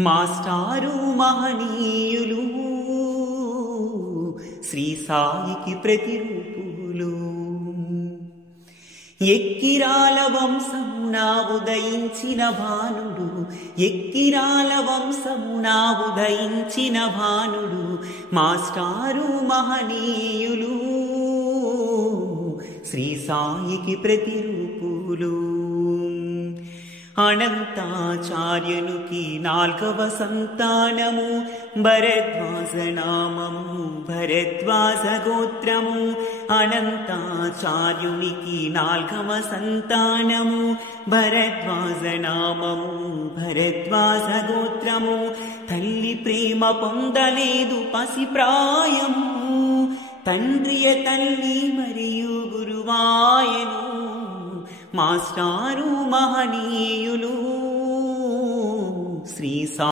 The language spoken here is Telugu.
మాస్టారు మహనీయులు శ్రీ సాయికి ప్రతిరూపులు. ఎక్కిరాల వంశమున ఉదయించిన భానుడు, ఎక్కిరాల వంశమున ఉదయించిన భానుడు మాస్టారు మహనీయులు శ్రీ సాయికి ప్రతిరూపులు. అనంతాచార్యునికి 4వ సంతానము భరద్వాజ నామము, భరద్వాజ గోత్రము. అనంతాచార్యునికి 4వ సంతానము భరద్వాజ నామము, భరద్వాజ గోత్రము. తల్లి ప్రేమ పొందలేదు పసిప్రాయము, తండ్రియ తల్లి మరియు గురువాయను మాస్టారు మహనీయులు శ్రీ